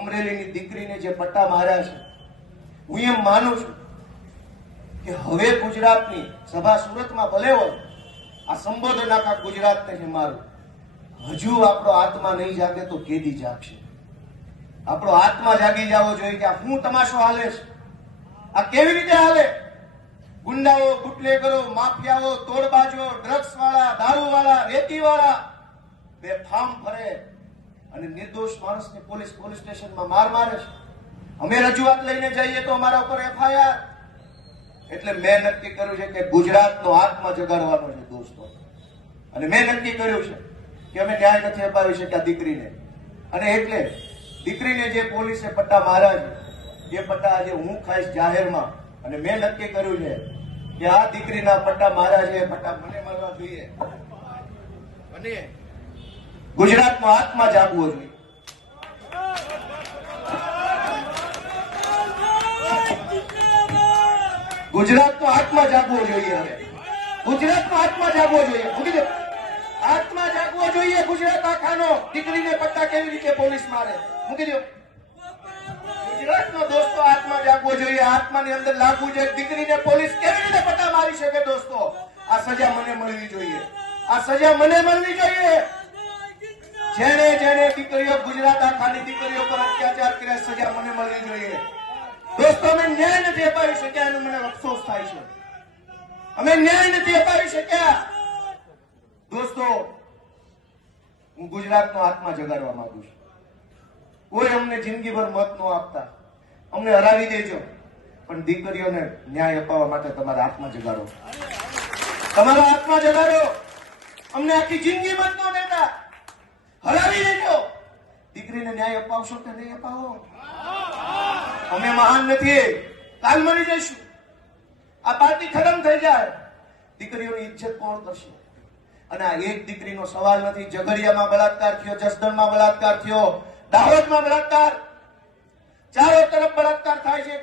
અમરેલીની દીકરીને જે પટ્ટા માર્યા છે, હું એમ માનું છું કે હવે ગુજરાતની સભા સુરતમાં ભલે હોય, આ સંબોધન આખા ગુજરાતને છે મારું. હજુ આપણો આત્મા નહીં જાગે તો કેદી જાગશે? આપણો આત્મા જાગી જવો જોઈએ કે આ શું તમાશો હાલે છે? આ કેવી રીતે હાલે? ગુંડાઓ, બુટલેગરો, માફિયાઓ, તોડબાજો ડ્રગ્સ વાળા દારૂ વાળા રેતી વાળા બે ફાર્મ ફરે અને નિર્દોષ માણસને પોલીસ પોલીસ સ્ટેશનમાં માર મારે છે. અમે રજૂઆત લઈને જઈએ તો અમારા ઉપર એફઆઈઆર. એટલે મેં નક્કી કર્યું છે કે ગુજરાતનો આત્મા જગાડવાનો છે દોસ્તો. અને મેં નક્કી કર્યું છે કે અમે ન્યાય નથી અપાવી શક્યા દીકરીને. અને એટલે દીકરીને જે પોલીસે પટ્ટા માર્યા છે, એ પટ્ટા આજે હું ખાઈશ જાહેરમાં. અને મેં નક્કી કર્યું છે કે આ દીકરીના પટ્ટા માર્યા છે, એ પટ્ટા મને મળવા જોઈએ. અને ગુજરાતનો આત્મા જાગવો જોઈએ ગુજરાતનો આત્મા જાગવો જોઈએ હવે ગુજરાતનો આત્મા જાગવો જોઈએ મૂકી દે આત્મા જાગવો જોઈએ ગુજરાત આખાનો દીકરીને પટ્ટા કેવી રીતે પોલીસ મારે મૂકી દો ગુજરાતનો દોસ્તો આત્મા જાગવો જોઈએ આત્માની અંદર લાગવું જોઈએ દીકરીને પોલીસ કેવી રીતે પટ્ટા મારી શકે દોસ્તો આ સજા મને મળવી જોઈએ આ સજા મને મળવી જોઈએ જેને જેણે દીકરીઓ ગુજરાત આખાની દીકરીઓ પર અત્યાચાર કર્યા સજા મને મળવી જોઈએ. દોસ્તો, અમે ન્યાય નથી અપાવી શક્યા એનો મને અફસોસ થાય છે. અમે ન્યાય નથી અપાવી શક્યા. દોસ્તો, હું ગુજરાતનો આત્મા જગાડવા માંગુ છું. કોઈ અમને જિંદગીભર મત ન આપતા. અમને હરાવી દેજો. પણ દીકરીઓને ન્યાય અપાવવા માટે તમારા આત્મા જગાડો. તમારો આત્મા જગાડો. અમને આખી જિંદગી મત ન દેતા હરાવી દેજો દીકરીને ન્યાય અપાવશો કે નહીં અપાવો? અમે મહાન નથી. કાલ મરી જઈશું. આ પાર્ટી ખતમ થઈ જાય. દીકરીઓની ઇજ્જત કોણ કરશે? અને આ એક દીકરીનો સવાલ નથી. ઝઘડિયામાં બળાત્કાર થયો, જસદણમાં બળાત્કાર થયો, દાહોદમાં બળાત્કાર. ચારો તરફ બળાત્કાર થાય છે.